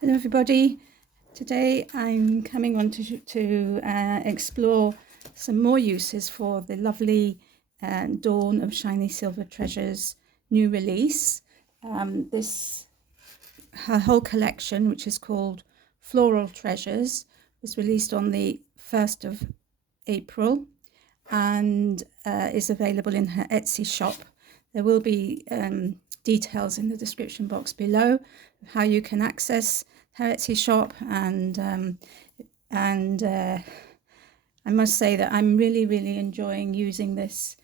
Hello everybody. Today I'm coming on to explore some more uses for the lovely Dawn of Shiny Silver Treasures new release. Her whole collection, which is called Floral Treasures, was released on the 1st of April and is available in her Etsy shop. There will be details in the description box below of how you can access her Etsy shop, and I must say that I'm really enjoying using this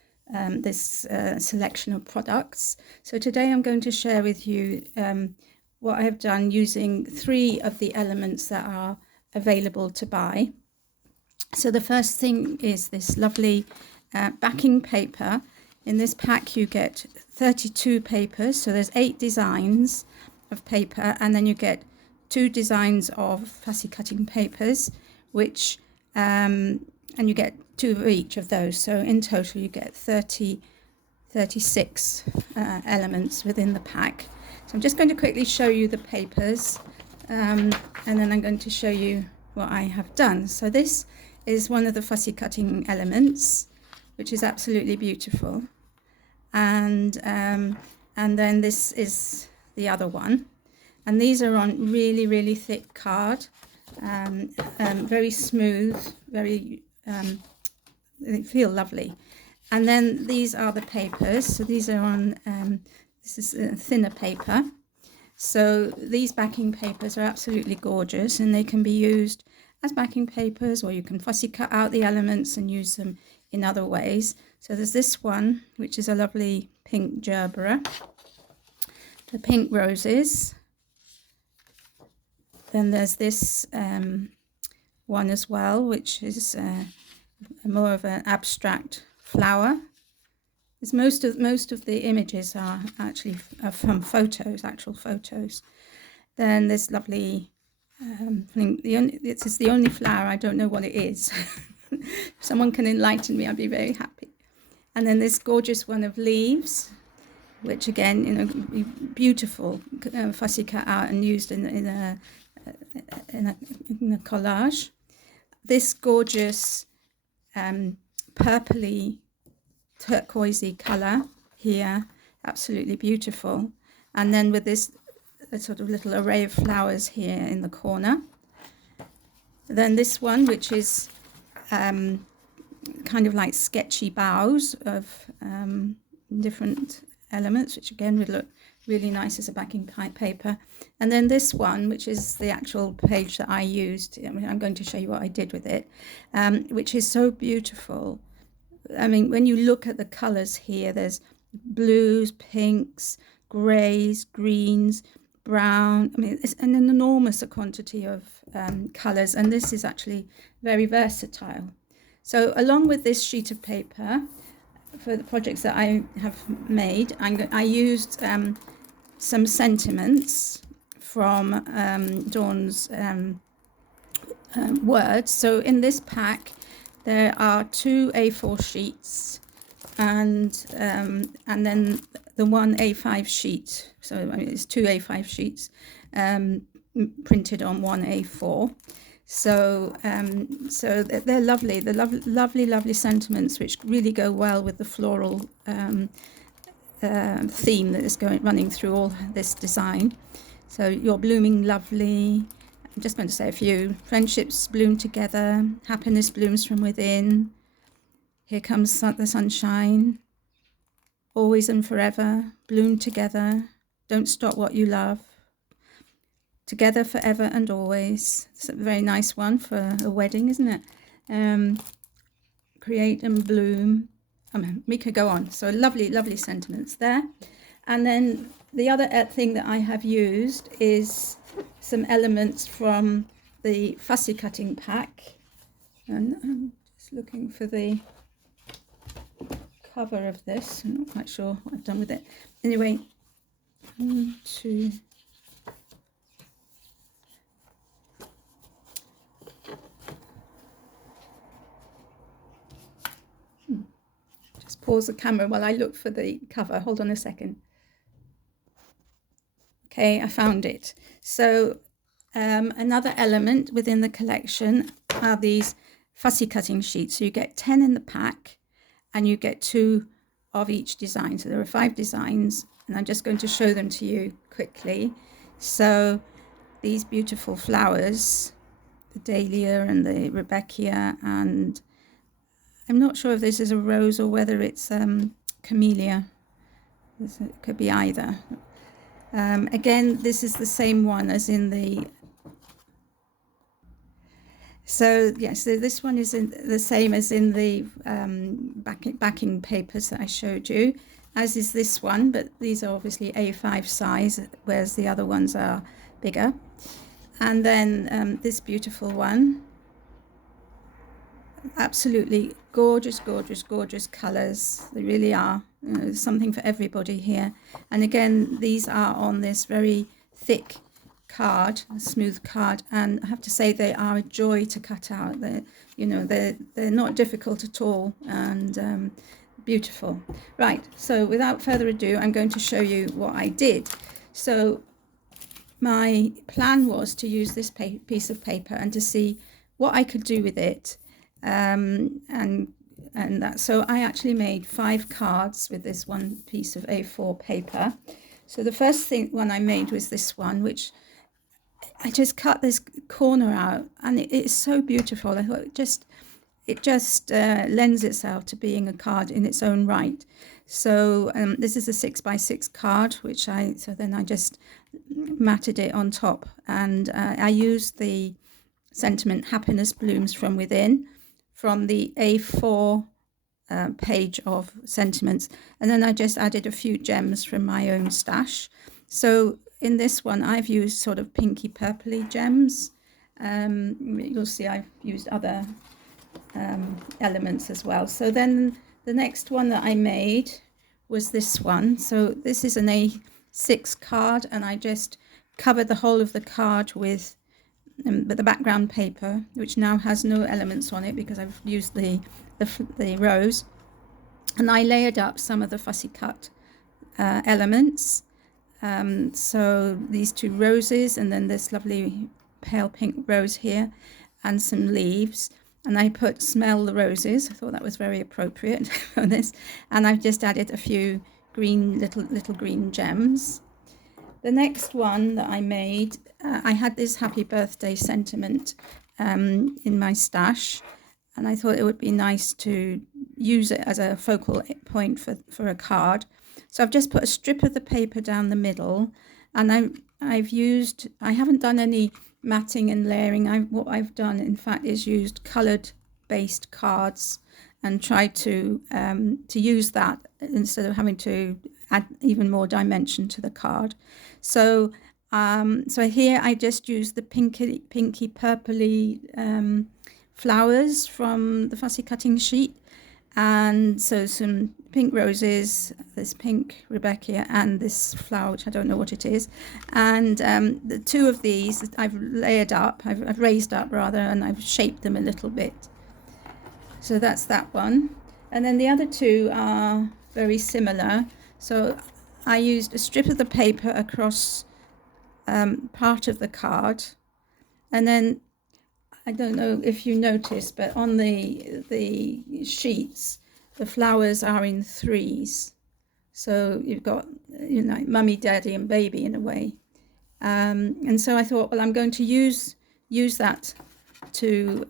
selection of products. So today I'm going to share with you what I have done using 3 of the elements that are available to buy. So the first thing is this lovely backing paper. In this pack you get 32 papers, so there's 8 designs of paper, and then you get 2 designs of fussy cutting papers, which and you get 2 of each of those. So in total you get 36 elements within the pack. So I'm just going to quickly show you the papers, and then I'm going to show you what I have done. So this is one of the fussy cutting elements, which is absolutely beautiful, and then this is the other one, and these are on really thick card, very smooth, very they feel lovely. And then these are the papers. So these are on this is a thinner paper. So these backing papers are absolutely gorgeous, and they can be used as backing papers, or you can fussy cut out the elements and use them in other ways. So there's this one, which is a lovely pink gerbera, the pink roses. Then there's this one as well, which is more of an abstract flower. As most of the images are actually from photos, actual photos. Then this lovely thing. This is the only flower, I don't know what it is. If someone can enlighten me, I'd be very happy. And then this gorgeous one of leaves, which again, beautiful, fussy cut out and used in a collage. This gorgeous purpley turquoisey color here, absolutely beautiful. And then with this sort of little array of flowers here in the corner. Then this one, which is kind of like sketchy boughs of different elements, which again would look really nice as a backing paper. And then this one, which is the actual page that I used. I'm going to show you what I did with it, which is so beautiful. I mean, when you look at the colors here, there's blues, pinks, grays, greens, brown. I mean, it's an enormous quantity of colors, and this is actually very versatile. So along with this sheet of paper, for the projects that I have made, I used some sentiments from Dawn's words. So in this pack there are 2 A4 sheets and then the one A5 sheet. So I mean, it's 2 A5 sheets printed on 1 A4. So so they're lovely. The lovely sentiments, which really go well with the floral theme that is running through all this design. So you're blooming lovely. I'm just going to say a few. Friendships bloom together. Happiness blooms from within. Here comes the sunshine. Always and forever. Bloom together. Don't stop what you love. Together forever and always. It's a very nice one for a wedding, isn't it? Create and bloom. We could go on. So lovely sentiments there. And then the other thing that I have used is some elements from the fussy cutting pack. And I'm just looking for the cover of this. I'm not quite sure what I've done with it. Anyway, 1, 2. Just pause the camera while I look for the cover. Hold on a second. Okay, I found it. So Another element within the collection are these fussy cutting sheets. So you get 10 in the pack and you get 2 of each design. So there are 5 designs and I'm just going to show them to you quickly. So these beautiful flowers, the dahlia and the Rebecca, and I'm not sure if this is a rose or whether it's camellia. It could be either. Again, this is the same one as in the... So yes, so this one is the same as in the backing papers that I showed you, as is this one, but these are obviously A5 size, whereas the other ones are bigger. And then this beautiful one, absolutely gorgeous, gorgeous, gorgeous colours. They really are. You know, there's something for everybody here. And again, these are on this very thick card, smooth card, and I have to say they are a joy to cut out. They're not difficult at all, and beautiful. Right, so without further ado, I'm going to show you what I did. So my plan was to use this piece of paper and to see what I could do with it, and that. So I actually made 5 cards with this one piece of A4 paper. So the first one I made was this one, which I just cut this corner out, and it's so beautiful. I thought it just lends itself to being a card in its own right. So this is a 6x6 card, so then I just matted it on top, and I used the sentiment "Happiness Blooms from Within" from the A4 page of sentiments, and then I just added a few gems from my own stash. So in this one, I've used sort of pinky purpley gems. You'll see I've used other elements as well. So then the next one that I made was this one. So this is an A6 card, and I just covered the whole of the card with the background paper, which now has no elements on it because I've used the rose, and I layered up some of the fussy cut elements. So these 2 roses, and then this lovely pale pink rose here, and some leaves. And I put "Smell the Roses." I thought that was very appropriate for this. And I've just added a few green little green gems. The next one that I made, I had this happy birthday sentiment in my stash, and I thought it would be nice to use it as a focal point for a card. So I've just put a strip of the paper down the middle, and I haven't done any matting and layering. What I've done, in fact, is used coloured based cards and tried to use that instead of having to add even more dimension to the card. So here I just used the pinky purpley flowers from the fussy cutting sheet, and so some pink roses, this pink Rebecca, and this flower which I don't know what it is, and the 2 of these I've layered up, I've raised up rather, and I've shaped them a little bit. So that's that one, and then the other 2 are very similar. So I used a strip of the paper across part of the card, and then I don't know if you noticed, but on the sheets, the flowers are in 3s. So you've got, mummy, daddy, and baby in a way. And so I thought, well, I'm going to use that to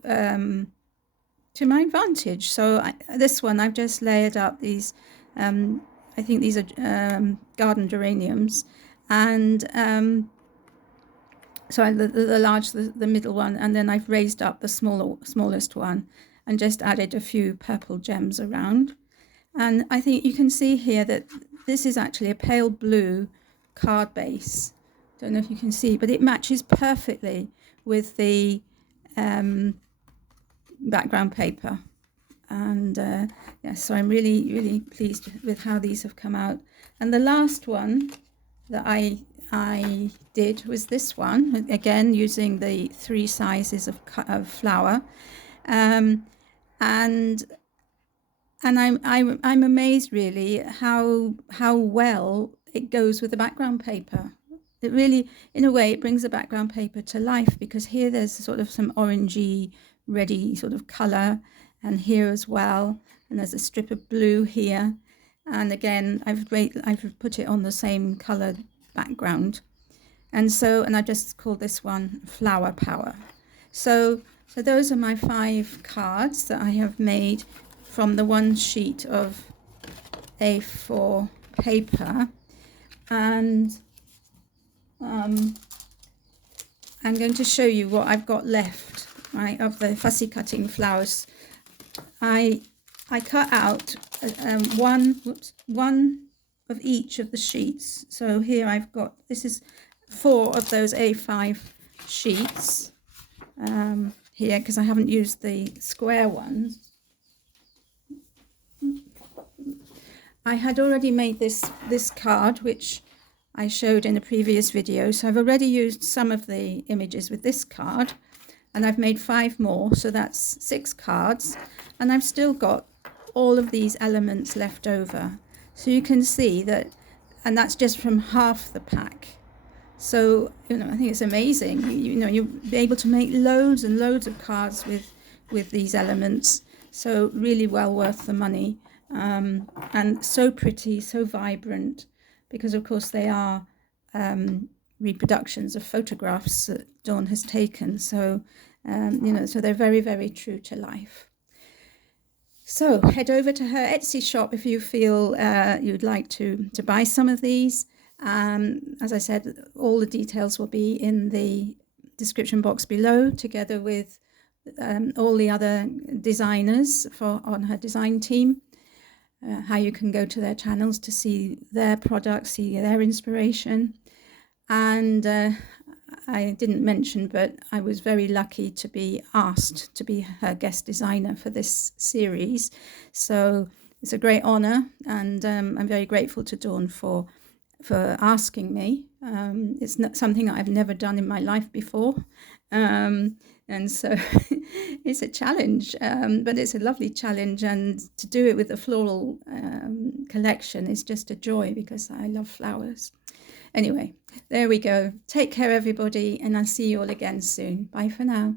my advantage. So this one, I've just layered up these. I think these are garden geraniums, and so the middle one, and then I've raised up the smallest one and just added a few purple gems around. And I think you can see here that this is actually a pale blue card base. Don't know if you can see, but it matches perfectly with the background paper. And so I'm really, really pleased with how these have come out. And the last one that I did was this one, again using the 3 sizes of flower, and I'm amazed really how well it goes with the background paper. it really, in a way, it brings the background paper to life, because here there's sort of some orangey, reddy sort of colour, and here as well, and there's a strip of blue here, and again I've put it on the same colour background, and I just called this one Flower Power. So those are my 5 cards that I have made from the one sheet of A4 paper, and I'm going to show you what I've got left, right, of the fussy cutting flowers. I cut out one of each of the sheets. So here I've got, this is 4 of those A5 sheets here, because I haven't used the square ones. I had already made this card, which I showed in a previous video, so I've already used some of the images with this card, and I've made 5 more, so that's 6 cards, and I've still got all of these elements left over. So you can see that, and that's just from half the pack. So, you know, I think it's amazing. You know, you'll be able to make loads and loads of cards with these elements, so really well worth the money. And so pretty, so vibrant, because of course they are reproductions of photographs that Dawn has taken. So, you know, so they're very, very true to life. So head over to her Etsy shop if you feel you'd like to buy some of these. As I said, all the details will be in the description box below, together with all the other designers on her design team. How you can go to their channels to see their products, see their inspiration. And I didn't mention, but I was very lucky to be asked to be her guest designer for this series. So it's a great honour, and I'm very grateful to Dawn for asking me. It's not something that I've never done in my life before. And so it's a challenge, but it's a lovely challenge, and to do it with the floral collection is just a joy, because I love flowers. Anyway, there we go. Take care, everybody, and I'll see you all again soon. Bye for now.